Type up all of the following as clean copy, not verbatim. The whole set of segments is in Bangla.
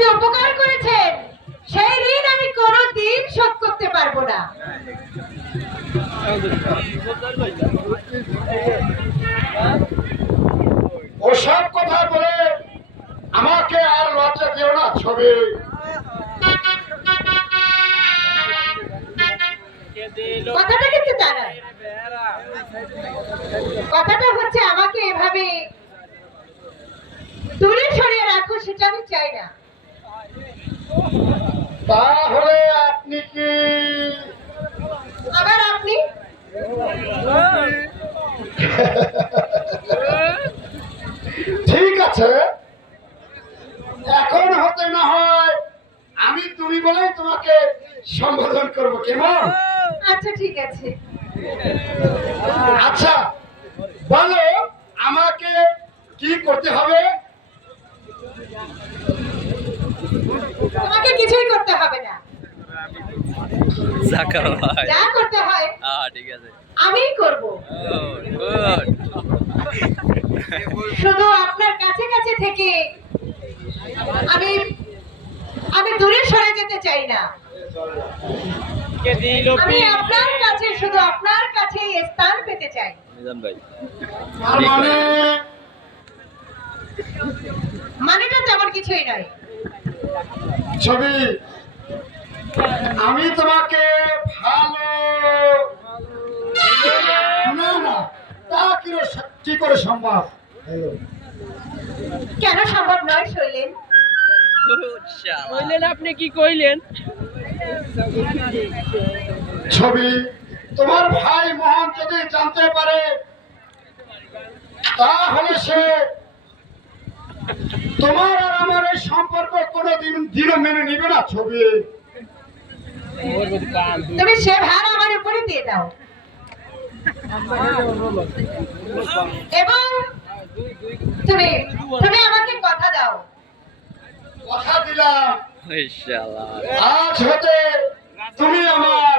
যে উপকার করেছেন সেই ঋণ আমি কোনোদিন শোধ করতে পারবো না। ওসব কথা বলে আমাকে আর লজ্জা দিও না ছবি। কথাটা কিন্তু তা নয়। কথাটা হচ্ছে আমাকে এভাবে দূরে সরিয়ে রাখো, সেটা আমি চাই না। তাহলে আপনি কি? আবার আপনি? ঠিক আছে, এখন হতে না হয় আমি তুমি বলেই তোমাকে সম্বোধন করবো, কেমন? আচ্ছা ঠিক আছে। আচ্ছা বলো, আমাকে কি করতে হবে? তোমাকে কিছুই করতে হবে না। যা করতে হয় ঠিক আছে আমিই করব। গুড শুধু আপনার কাছে কাছে থেকে আমি আমি দূরে সরে যেতে চাই না। আমি আপনার কাছে, শুধু আপনার কাছেই স্থান পেতে চাই। মিজান ভাই তার মানে মানেটা তেমন কিছুই নয়। ছবি, আমি তোমাকে ভালো না না তা কি করে সম্ভব? কেন সম্ভব নয় শৈলেন? কইলেন আপনি কি কইলেন? ছবি, তোমার ভাই মোহন যদি জানতে পারে তাহলে সে তোমার আর আমার এই সম্পর্ক কোনোদিনও মেনে নিবে না। ছবি, তুমি সে ভার আমার উপরে দিয়ে দাও এবং তুমি তুমি আমাকে কথা দাও। কথা দিলাম, ইনশাআল্লাহ আজ হতে তুমি আমার,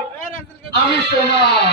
আমি তোমার।